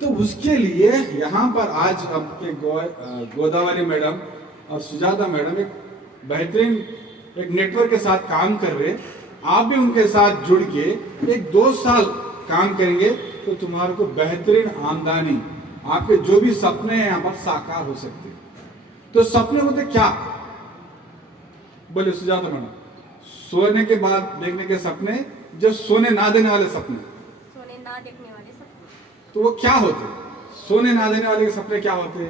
तो उसके लिए यहाँ पर आज आपके गोदावरी मैडम और सुजाता मैडम एक बेहतरीन एक नेटवर्क के साथ काम कर रहे। आप भी उनके साथ जुड़ के एक 2 साल काम करेंगे तो तुम्हारे को बेहतरीन आमदनी, आपके जो भी सपने हैं यहाँ पर साकार हो सकते हैं। तो सपने होते क्या? बोले सुजाता मैडम, सोने के बाद देखने के सपने, जो सोने ना देने वाले सपने, सोने ना देखने वाले सपने, तो वो क्या होते? सोने ना देने वाले सपने क्या होते?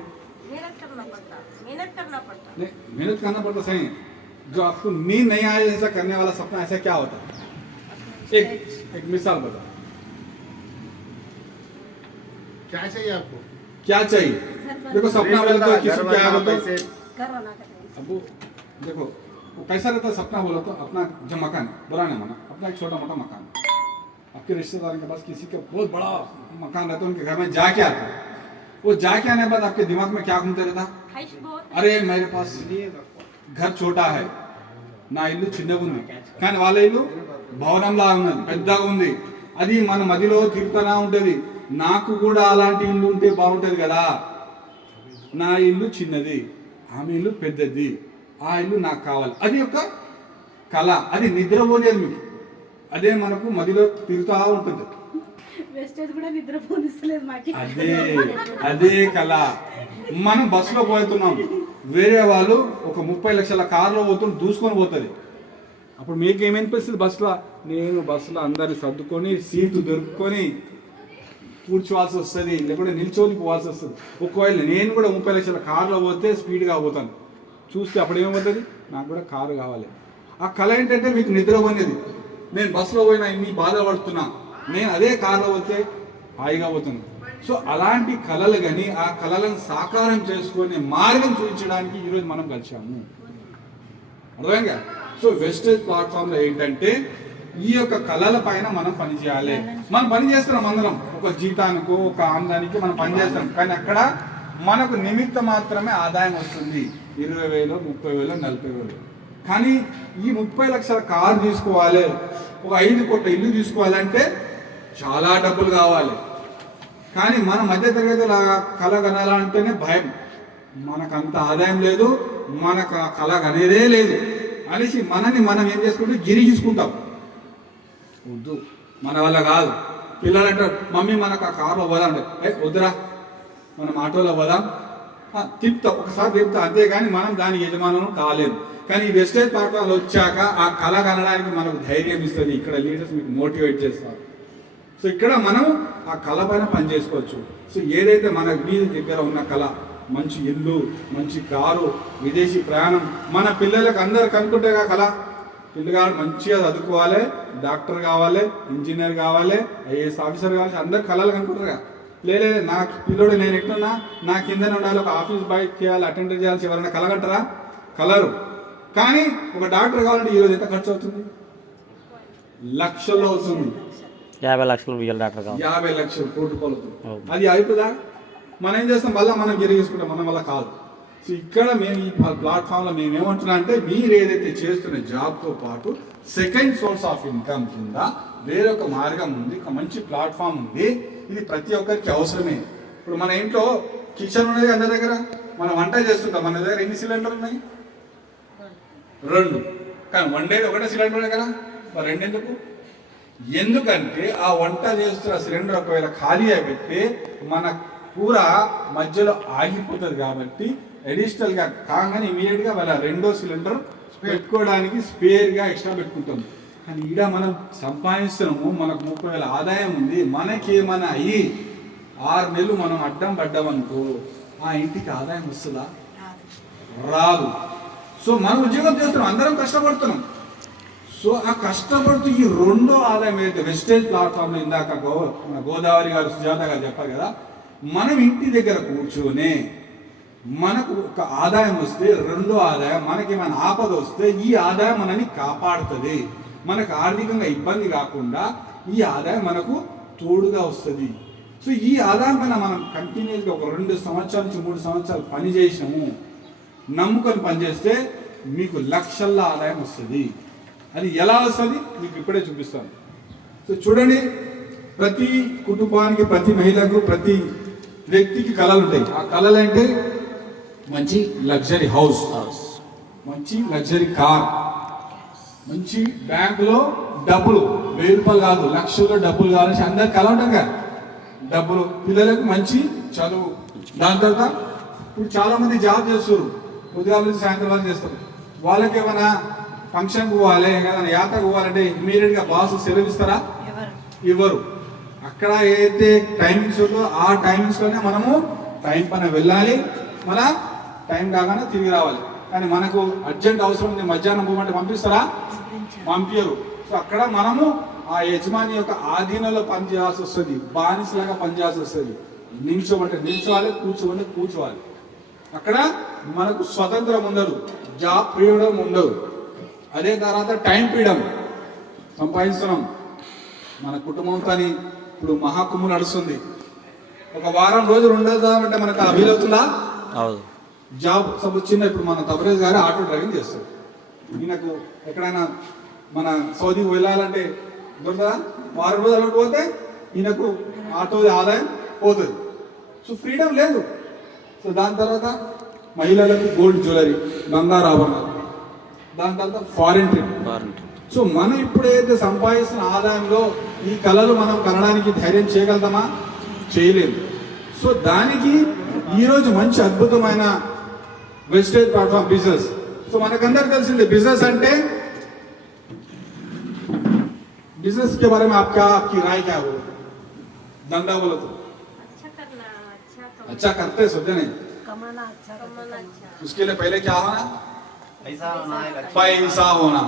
मेहनत करना पड़ता, मेहनत करना पड़ता। नहीं, मेहनत करना पड़ता सही है। जो आपको नींद नहीं आए ऐसा करने वाला सपना, ऐसा क्या होता है? एक मिसाल बता। क्या चाहिए आपको? क्या चाहिए? देखो सपना बोले तो किसी क्या है बोलते घर वाला करते। अब वो देखो वो कैसा रहता है सपना बोला तो अपना जो मकान, बुरा नहीं माना, अपना एक छोटा मोटा मकान, आपके रिश्तेदार के पास किसी का बहुत बड़ा मकान रहता है, उनके घर में जाके आता है। वो जाके आने के बाद आपके दिमाग में क्या घूमते रहता? ख्वाहिश बहुत, अरे मेरे पास घर छोटा है, నా ఇల్లు చిన్నగా ఉంది, కానీ వాళ్ళ ఇల్లు భవనంలా ఉన్నది, పెద్దగా ఉంది. అది మన మదిలో తిరుగుతూనే ఉంటుంది. నాకు కూడా అలాంటి ఇల్లు ఉంటే బాగుంటుంది కదా. నా ఇల్లు చిన్నది, ఆమె ఇల్లు పెద్దది, ఆ ఇల్లు నాకు కావాలి. అది ఒక కళ, అది నిద్రపోలేదు మీకు, అదే మనకు మదిలో తిరుగుతూ ఉంటుంది. వెస్టేజ్ కూడా నిద్రపోనిస్తలేదు మాకి. అదే కళ. మనం బస్సులో పోతున్నాం, వేరే వాళ్ళు ఒక 30 లక్షల కార్లో పోతుంటే దూసుకొని పోతుంది. అప్పుడు మీకు ఏమనిపిస్తుంది? బస్సులో నేను బస్సులో అందరిని సర్దుకొని సీటు దొరుకుకొని కూర్చోవాల్సి వస్తుంది, లేకుంటే నిల్చొని పోవాల్సి వస్తుంది. ఒకవేళ నేను కూడా 30 లక్షల కార్లో పోతే స్పీడ్గా పోతాను, చూస్తే అప్పుడు ఏమవుతుంది? నాకు కూడా కారు కావాలి. ఆ కళ ఏంటంటే మీకు నిద్ర పోయినది. నేను బస్సులో పోయినా ఇన్ని బాధపడుతున్నా, నేను అదే కారులో పోతే హాయిగా పోతాను. సో అలాంటి కళలు కానీ ఆ కళలను సాకారం చేసుకునే మార్గం చూపించడానికి ఈరోజు మనం కలిసాము. అర్థమైందా? సో వెస్టేజ్ ప్లాట్ఫామ్లో ఏంటంటే ఈ యొక్క కళల పైన మనం పని చేయాలి. మనం పని చేస్తున్నాం అందరం, ఒక జీతానికో ఒక ఆమ్దానికి మనం పని చేస్తాం, కానీ అక్కడ మనకు నిమిత్త మాత్రమే ఆదాయం వస్తుంది. 20,000, 30,000, 40,000. కానీ ఈ 30 లక్షల కారు తీసుకోవాలి, ఒక 5 కోట్ల ఇల్లు తీసుకోవాలంటే చాలా డబ్బులు కావాలి. కానీ మన మధ్యతరగతి కళ కనాలంటేనే భయం, మనకు అంత ఆదాయం లేదు, మనకు ఆ కళ కనేదే లేదు అనేసి మనని మనం ఏం చేసుకుంటే గిరిగించుకుంటాం. వద్దు, మన వల్ల కాదు. పిల్లలు అంటారు, మమ్మీ మనకు ఆ కారులో పోదాం అంటే, వద్దురా మనం ఆటోలో పోదాం, తిప్పుతాం, ఒకసారి తిప్పుతాం, అంతేగాని మనం దాని యజమానం కాలేము. కానీ ఈ వెస్టేజ్ ప్లాట్ఫామ్లో వచ్చాక ఆ కళ కనడానికి మనకు ధైర్యం ఇస్తుంది. ఇక్కడ లీడర్స్ మీకు మోటివేట్ చేస్తారు. సో ఇక్కడ మనం ఆ కళ పైన పని చేసుకోవచ్చు. సో ఏదైతే మన వీధి దగ్గర ఉన్న కళ, మంచి ఇల్లు, మంచి కారు, విదేశీ ప్రయాణం, మన పిల్లలకు అందరు కనుక్కుంటే కళ, పిల్లగాడు మంచిగా చదువుకోవాలి, డాక్టర్ కావాలి, ఇంజనీర్ కావాలి, ఐఏఎస్ ఆఫీసర్ కావాలి, అందరు కళలు కనుక్కుంటారు. లేదు నా పిల్లోడు నేను ఎట్లున్నా నా కిందనే ఉండాలి, ఒక ఆఫీస్ బాయ్ చేయాలి, అటెండర్ చేయాల్సి ఎవరైనా కలగంటారా? కలరు. కానీ ఒక డాక్టర్ కావాలంటే ఈరోజు ఎంత ఖర్చు అవుతుంది? లక్షల్లో అవుతుంది. 50 లక్షలు డాక్టర్ కావాలి, 50 లక్షలు, కోటి రూపాయలు. అది అయిపోదా? మనం ఏం చేస్తాం? మళ్ళీ మనం గిరిగించుకుంటాం, మన వల్ల కాదు. సో ఇక్కడ మేము ఈ ప్లాట్ఫామ్లో మేము ఏమంటున్నా అంటే, మీరు ఏదైతే చేస్తున్న జాబ్తో పాటు సెకండ్ సోర్స్ ఆఫ్ ఇన్కమ్ కింద వేరొక మార్గం ఉంది, ఒక మంచి ప్లాట్ఫామ్ ఉంది. ఇది ప్రతి ఒక్కరికి అవసరమే. ఇప్పుడు మన ఇంట్లో కిచెన్ ఉన్నది అందరి దగ్గర, మనం వంట చేస్తుంటాం, మన దగ్గర ఎన్ని సిలిండర్లు ఉన్నాయి? 2. కానీ వండేది ఒకటే సిలిండర్ కదా, మరి 2 ఎందుకు? ఎందుకంటే ఆ వంట చేస్తున్న సిలిండర్ ఒకవేళ ఖాళీ అయిపోతే మన కూర మధ్యలో ఆగిపోతుంది. కాబట్టి అడిషనల్గా కాగానే ఇమీడియట్గా వాళ్ళ 2వ సిలిండర్ పెట్టుకోవడానికి స్పేర్గా ఎక్స్ట్రా పెట్టుకుంటాం. కానీ ఈడ మనం సంపాదిస్తున్నాము, మనకు 30,000 ఆదాయం ఉంది, మనకేమైనా అయ్యి 6 నెలలు మనం అడ్డం పడ్డామనుకో ఆ ఇంటికి ఆదాయం వస్తుందా? రాదు. సో మనం ఉద్యోగం చేస్తున్నాం, అందరం కష్టపడుతున్నాం. సో ఆ కష్టపడుతూ ఈ 2వ ఆదాయం ఏదైతే వెస్టేజ్ ప్లాట్ఫామ్లో ఇందాక గోదావరి గారు, సుజాత గారు చెప్పారు కదా, మనం ఇంటి దగ్గర కూర్చొని మనకు ఒక ఆదాయం వస్తే 2వ ఆదాయం, మనకేమైనా ఆపద వస్తే ఈ ఆదాయం మనని కాపాడుతుంది. మనకు ఆర్థికంగా ఇబ్బంది కాకుండా ఈ ఆదాయం మనకు తోడుగా వస్తుంది. సో ఈ ఆదాయం పైన మనం కంటిన్యూస్గా ఒక 2 సంవత్సరాల నుంచి 3 సంవత్సరాలు పని చేసినాము, నమ్ముకొని పనిచేస్తే మీకు లక్షల్లో ఆదాయం వస్తుంది. అది ఎలా వస్తుంది మీకు ఇప్పుడే చూపిస్తాను. సో చూడండి, ప్రతి కుటుంబానికి, ప్రతి మహిళకు, ప్రతి వ్యక్తికి కళలు ఉంటాయి. ఆ కళలు అంటే మంచి లగ్జరీ హౌస్, మంచి లగ్జరీ కార్, మంచి బ్యాంకులో డబ్బులు 1000 రూపాయలు కాదు లక్షల్లో డబ్బులు కావాలని అందరికి కళ ఉంటుంది కదా. డబ్బులు, పిల్లలకు మంచి చదువు. దాని తర్వాత ఇప్పుడు చాలా మంది జాబ్ చేస్తారు, ఉదయం నుంచి సాయంత్రం వరకు చేస్తారు. వాళ్ళకి ఏమైనా ఫంక్షన్కి పోవాలి, ఏదైనా యాత్రకు పోవాలంటే ఇమీడియట్గా బాస్ సెలవు ఇస్తారా? ఇవ్వరు. అక్కడ ఏదైతే టైమింగ్స్ ఉందో ఆ టైమింగ్స్లోనే మనము టైం పైన వెళ్ళాలి, మన టైం కాగానే తిరిగి రావాలి. కానీ మనకు అర్జెంట్ అవసరం ఉంది, మధ్యాహ్నం పోమంటే పంపిస్తారా? పంపించరు. సో అక్కడ మనము ఆ యజమాని యొక్క ఆధీనంలో పనిచేయాల్సి వస్తుంది, బానిసలాగా పనిచేయాల్సి వస్తుంది. నిల్చోమంటే నిల్చోవాలి, కూర్చోమంటే కూర్చోవాలి. అక్కడ మనకు స్వతంత్రం ఉండదు, జాబ్ ఫ్రీడమ్ ఉండదు. అదే తర్వాత టైం ఫ్రీడమ్ సంపాదిస్తున్నాం మన కుటుంబంతో. ఇప్పుడు మహాకుంభం నడుస్తుంది, ఒక వారం రోజులు ఉండదు అంటే మనకు ఆ వీలవుతుందా? అవును. జాబ్ సపోజ్ చిన్న ఇప్పుడు మన తబరేజ్ గారు ఆటో డ్రైవింగ్ చేస్తారు. ఈయనకు ఎక్కడైనా మన సౌదీకి వెళ్ళాలంటే దొరుకుతుందా? వారం రోజులు అలవాటు పోతే ఈయనకు ఆటో ఆదాయం పోతుంది. సో ఫ్రీడమ్ లేదు. సో దాని తర్వాత మహిళలకు గోల్డ్ జ్యువెలరీ, బంగారు ఆభరణాలు. దాని తర్వాత ఫారిన్ ట్రిప్. సో మనం ఇప్పుడు ఏదైతే సంపాదిస్తున్న ఆదాయంలో ఈ కళలు మనం కనడానికి ధైర్యం చేయగలుగుతామా? చేయలేదు. సో దానికి ఈరోజు మంచి అద్భుతమైన వెస్టేజ్ ప్లాట్ఫామ్ బిజినెస్. సో మనకందరికి తెలిసిందే బిజినెస్ అంటే. बिजनेस के बारे में आप क्या, आपकी राय क्या हो? धंधा बोलो तो अच्छा करना, अच्छा करते सोचते नहीं, कमाना अच्छा। उसके लिए पहले क्या होना? पैसा होना।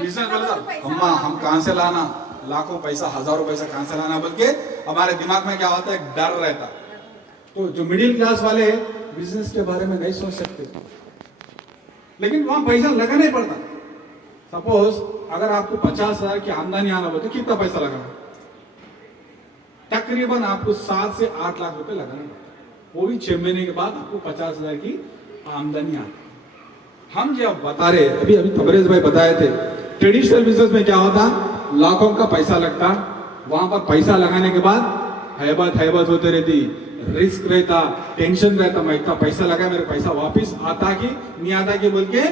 बिजनेस बोलो तो अम्मा हम कहाँ से लाना, लाखों पैसा, हजारों पैसा कहाँ से लाना, बल्कि हमारे दिमाग में क्या होता है? एक डर रहता। तो जो मिडिल क्लास वाले बिजनेस के बारे में नहीं सोच सकते, लेकिन वहां पैसा लगाना ही पड़ता। सपोज अगर आपको 50,000 की आमदनी आना हो तो कितना पैसा लगाना? तकरीबन आपको 7 से 8 लाख रुपए लगाना पड़ता, वो भी 6 महीने के बाद आपको 50,000 की आमदनी आती। हम जब बता रहे अभी तबरेज भाई बताए थे, ट्रेडिशनल बिजनेस में क्या होता? लाखों का पैसा लगता, वहां पर पैसा लगाने के बाद हैबत होती रहती, रिस्क रहता, टेंशन रहता, मैं इतना पैसा लगा मेरा पैसा वापिस आता कि नहीं आता कि बोल के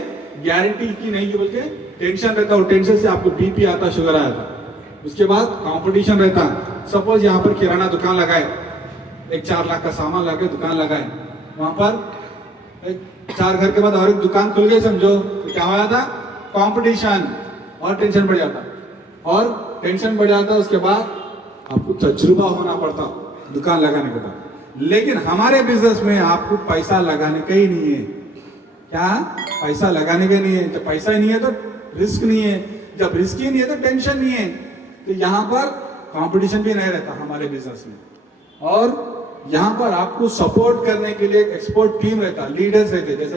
गारंटी की नहीं की बोल के टेंशन रहता, और टेंशन से आपको बीपी आता, शुगर आता। उसके बाद कंपटीशन रहता। सपोज यहाँ पर किराना दुकान लगाए, एक 4 लाख का सामान लाके दुकान लगाए, वहां पर 4 घर के बाद और एक दुकान खुल गई समझो, तो क्या हो जाता? कंपटीशन, और टेंशन बढ़ जाता, और टेंशन बढ़ जाता। उसके बाद आपको तजुर्बा होना पड़ता दुकान लगाने के बाद। लेकिन हमारे बिजनेस में आपको पैसा लगाने का ही नहीं है। क्या? पैसा लगाने का नहीं है। जब पैसा ही नहीं है तो रिस्क नहीं है, जब रिस्क ही नहीं है तो टेंशन नहीं है। तो यहाँ पर कंपटीशन भी नहीं रहता हमारे बिजनेस में, और यहाँ पर आपको सपोर्ट करने के लिए एक्सपर्ट टीम रहता, लीडर्स रहते। जैसे